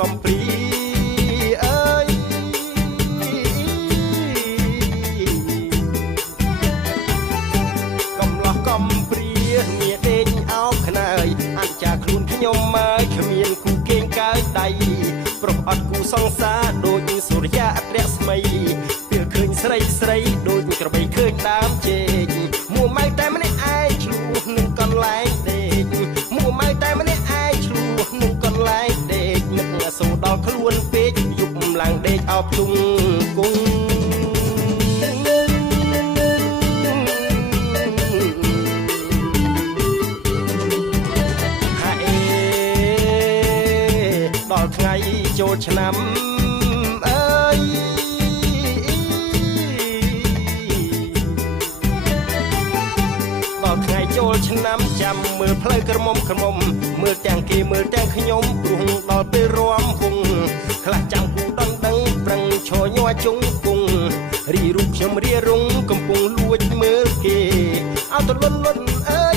កំព្រីអើយកំឡោះកំព្រីមានដេកអោបខ្នើយអញ្ចាខ្លួនខ្ញុំមកគ្មានគូគេងកើដៃប្រុសអត់គូសង្សារដូចសូរិយាអត្រៈស្មីពេលឃើញស្រីស្រីដូចក្របីឃើញដើមជែកមួម៉ៅតែម្នាក់ឯងឆ្លោះនឹងកន្លែងដេកមួម៉ៅតែម្នាក់ឯងឆ្លោះនឹងកន្លែងដេកនឹកសូរដល់ខ្លួនពេកយប់ឡើងដេកអោបជុំគង់ដល់ថ្ងៃចូលឆ្នាំអើយដល់ថ្ងៃចូលឆ្នាំចាំមើលផ្លូវក្រមុំមើលទាំងគេមើលទាំងខ្ញុំព្រោះដល់ពេលរំវងខ្លះចាំគូដណ្ដឹងប្រឹងឈរញ័រជង្គគង់រីរូបខ្ញុំរៀររងកំពុងលួចមើលគេអោទៅលុនអើ